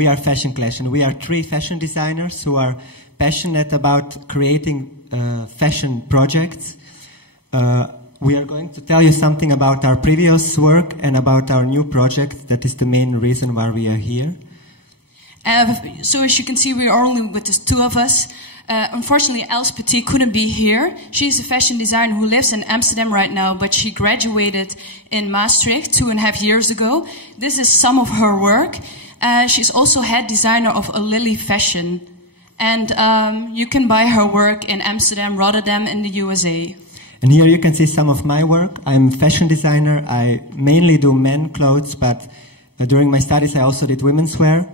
we are Fashion Clash, and we are 3 fashion designers who are passionate about creating fashion projects. We are going to tell you something about our previous work and about our new project. That is the main reason why we are here. So as you can see, we are only with the 2 of us. Unfortunately, Els Petit couldn't be here. She's a fashion designer who lives in Amsterdam right now, but she graduated in Maastricht 2.5 years ago. This is some of her work. She's also head designer of A Lily Fashion. And you can buy her work in Amsterdam, Rotterdam, in the USA. And here you can see some of my work. I'm a fashion designer. I mainly do men clothes, but during my studies I also did women's wear.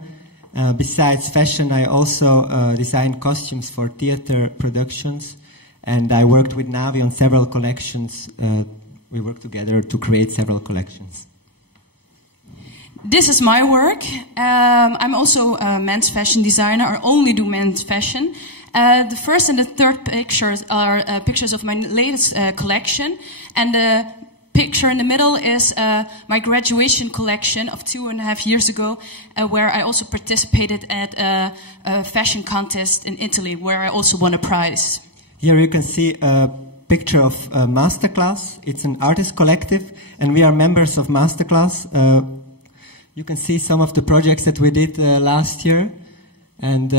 Besides fashion, I also designed costumes for theater productions, and I worked with Nawie on several collections. We worked together to create several collections. This is my work. I'm also a men's fashion designer. I only do men's fashion. The first and the third pictures are pictures of my latest collection, and the picture in the middle is my graduation collection of 2.5 years ago, where I also participated at a fashion contest in Italy, where I also won a prize. Here you can see a picture of Masterclass. It's an artist collective, and we are members of Masterclass. You can see some of the projects that we did last year, and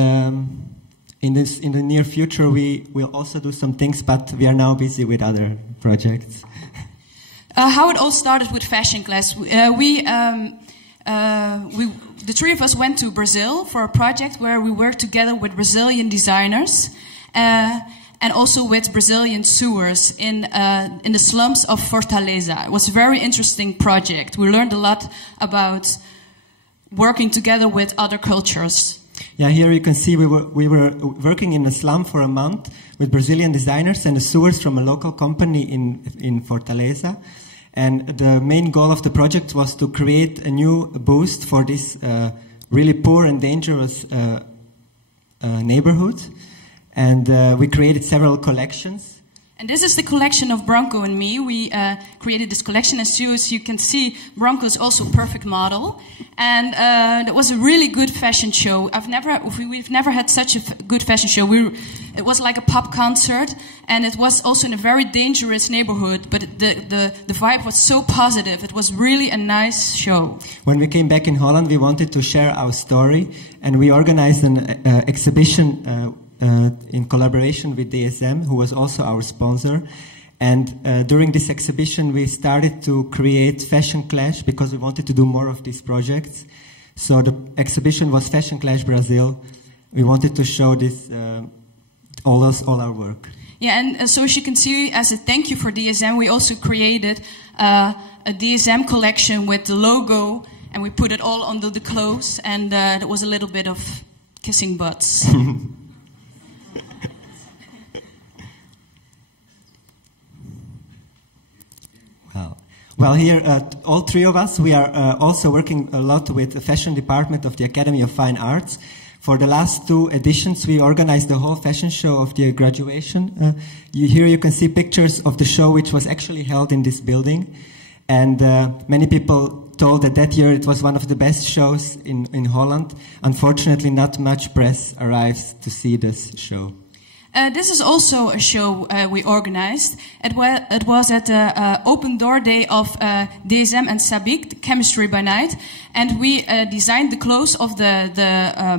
in the near future we will also do some things, but we are now busy with other projects. How it all started with Fashion Class. The 3 of us went to Brazil for a project where we worked together with Brazilian designers and also with Brazilian sewers in the slums of Fortaleza. It was a very interesting project. We learned a lot about working together with other cultures. Yeah, here you can see we were working in a slum for a month with Brazilian designers and the sewers from a local company in Fortaleza. And the main goal of the project was to create a new boost for this really poor and dangerous neighborhood. And we created several collections. And this is the collection of Branko and me. We created this collection. As you can see, Branko is also a perfect model. And it was a really good fashion show. We've never had such a good fashion show. It was like a pop concert, and it was also in a very dangerous neighborhood. But the vibe was so positive. It was really a nice show. When we came back in Holland, we wanted to share our story, and we organized an exhibition in collaboration with DSM, who was also our sponsor. And during this exhibition, we started to create Fashion Clash because we wanted to do more of these projects. So the exhibition was Fashion Clash Brazil. We wanted to show this, all our work. Yeah, and so as you can see, as a thank you for DSM, we also created a DSM collection with the logo, and we put it all under the clothes, and it was a little bit of kissing butts. Well, here, all 3 of us, we are also working a lot with the fashion department of the Academy of Fine Arts. For the last 2 editions, we organized the whole fashion show of the graduation. Here you can see pictures of the show, which was actually held in this building. And many people told that year it was one of the best shows in Holland. Unfortunately, not much press arrives to see this show. This is also a show we organized. It was at the open door day of DSM and Sabik, Chemistry by Night, and we designed the clothes of the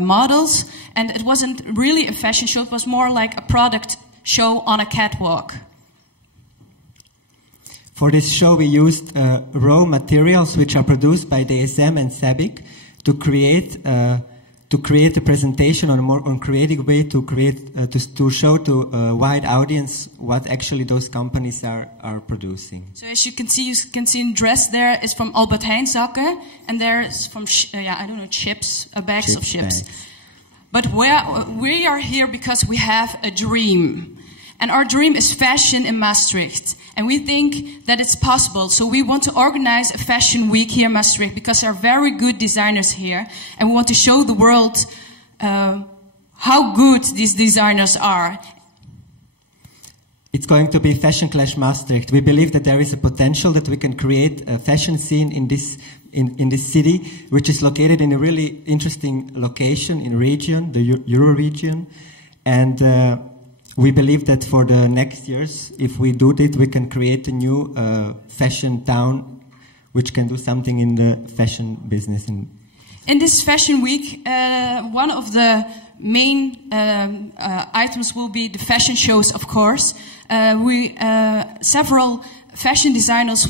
models. And it wasn't really a fashion show; it was more like a product show on a catwalk. For this show, we used raw materials which are produced by DSM and Sabik to create a presentation on a more creative way to show to a wide audience what actually those companies are producing. So as you can see dress there is from Albert Heijn zakken, and there is from I don't know, chips, bags of chips. Bags. But we are here because we have a dream, and our dream is fashion in Maastricht. And we think that it's possible. So we want to organize a fashion week here in Maastricht because there are very good designers here. And we want to show the world how good these designers are. It's going to be Fashion Clash Maastricht. We believe that there is a potential that we can create a fashion scene in this city, which is located in a really interesting location in region, the Euro region. And we believe that for the next years, if we do it, we can create a new fashion town, which can do something in the fashion business. In this fashion week, one of the main items will be the fashion shows, of course. Several fashion designers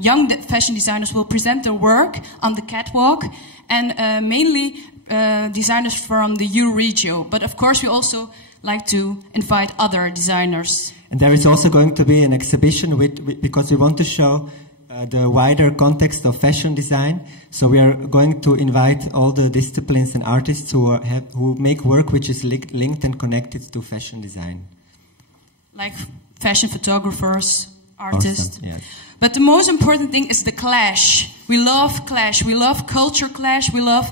young fashion designers will present their work on the catwalk, and mainly designers from the Euro region. But of course, we also like to invite other designers. And there is also going to be an exhibition because we want to show the wider context of fashion design. So we are going to invite all the disciplines and artists who make work which is linked and connected to fashion design. Like fashion photographers, artists. Awesome, yes. But the most important thing is the clash. We love clash. We love culture clash. We love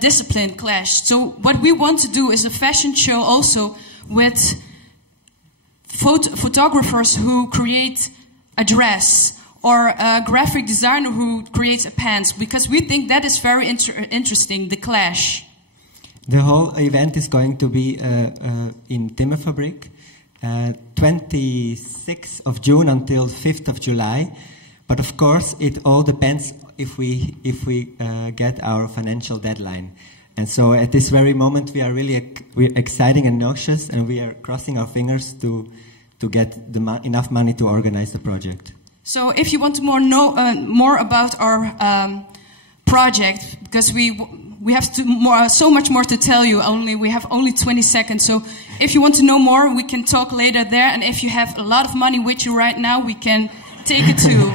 discipline clash. So what we want to do is a fashion show also with photographers who create a dress, or a graphic designer who creates a pants, because we think that is very interesting, the clash. The whole event is going to be in Timmerfabrik, 26th of June until 5th of July. But of course, it all depends if we get our financial deadline. And so at this very moment, we're exciting and anxious, and we are crossing our fingers to get enough money to organize the project. So if you want to know more about our project, because we have so much more to tell you, we have only 20 seconds. So if you want to know more, we can talk later there. And if you have a lot of money with you right now, we can take it too.